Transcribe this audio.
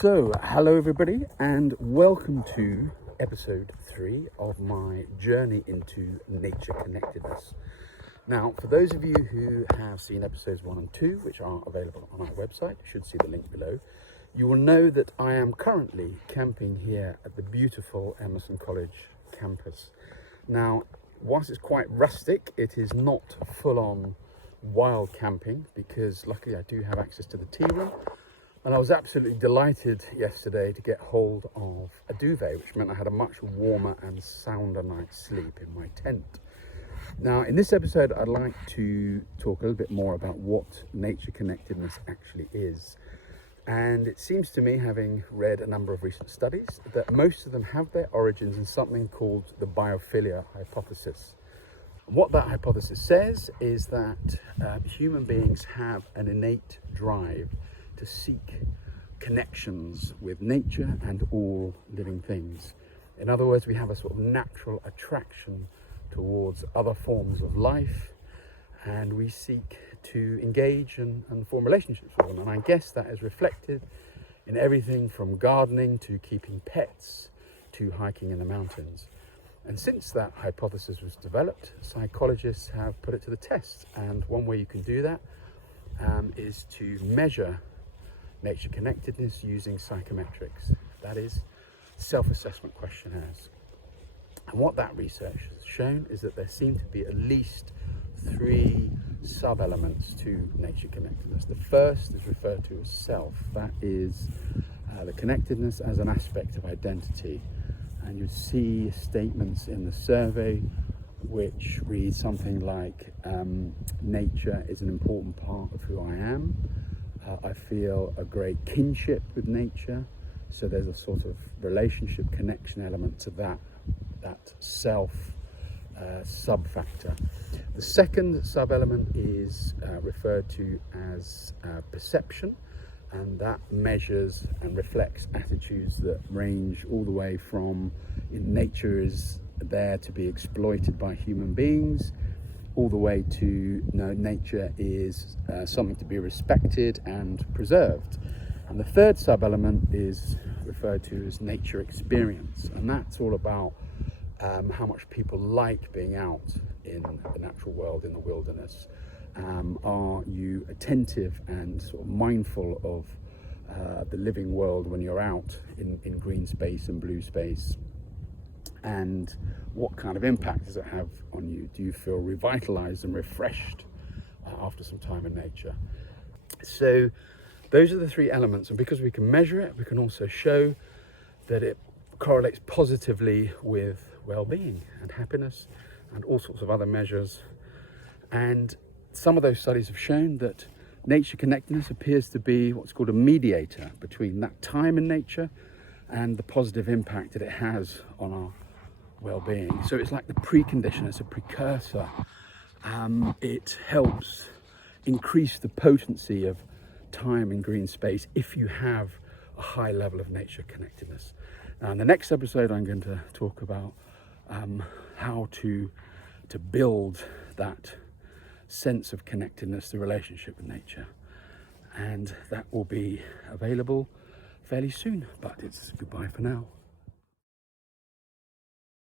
So, hello everybody, and welcome to episode 3 of my journey into nature connectedness. Now, for those of you who have seen episodes 1 and 2, which are available on our website, you should see the link below, you will know that I am currently camping here at the beautiful Emerson College campus. Now, whilst it's quite rustic, it is not full-on wild camping because luckily I do have access to the tea room. And I was absolutely delighted yesterday to get hold of a duvet, which meant I had a much warmer and sounder night's sleep in my tent. Now, in this episode, I'd like to talk a little bit more about what nature connectedness actually is. And it seems to me, having read a number of recent studies, that most of them have their origins in something called the biophilia hypothesis. And what that hypothesis says is that human beings have an innate drive to seek connections with nature and all living things. In other words, we have a sort of natural attraction towards other forms of life, and we seek to engage and form relationships with them. And I guess that is reflected in everything from gardening to keeping pets to hiking in the mountains. And since that hypothesis was developed, psychologists have put it to the test. And one way you can do that is to measure nature connectedness using psychometrics, that is, self-assessment questionnaires. And what that research has shown is that there seem to be at least 3 sub-elements to nature connectedness. The first is referred to as self, that is the connectedness as an aspect of identity. And you see statements in the survey which read something like, nature is an important part of who I am. I feel a great kinship with nature, so there's a sort of relationship connection element to that self sub-factor. The second sub-element is referred to as perception, and that measures and reflects attitudes that range all the way from nature is there to be exploited by human beings, all the way to nature is something to be respected and preserved. And the third sub-element is referred to as nature experience, and that's all about how much people like being out in the natural world, in the wilderness. Are you attentive and sort of mindful of the living world when you're out in green space and blue space? And what kind of impact does it have on you? Do you feel revitalized and refreshed after some time in nature? So those are the 3 elements, and because we can measure it, we can also show that it correlates positively with well-being and happiness and all sorts of other measures. And some of those studies have shown that nature connectedness appears to be what's called a mediator between that time in nature and the positive impact that it has on our well-being. So it's like the precondition, it's a precursor. It helps increase the potency of time in green space if you have a high level of nature connectedness. Now in the next episode I'm going to talk about how to build that sense of connectedness, the relationship with nature, and that will be available fairly soon, but it's goodbye for now.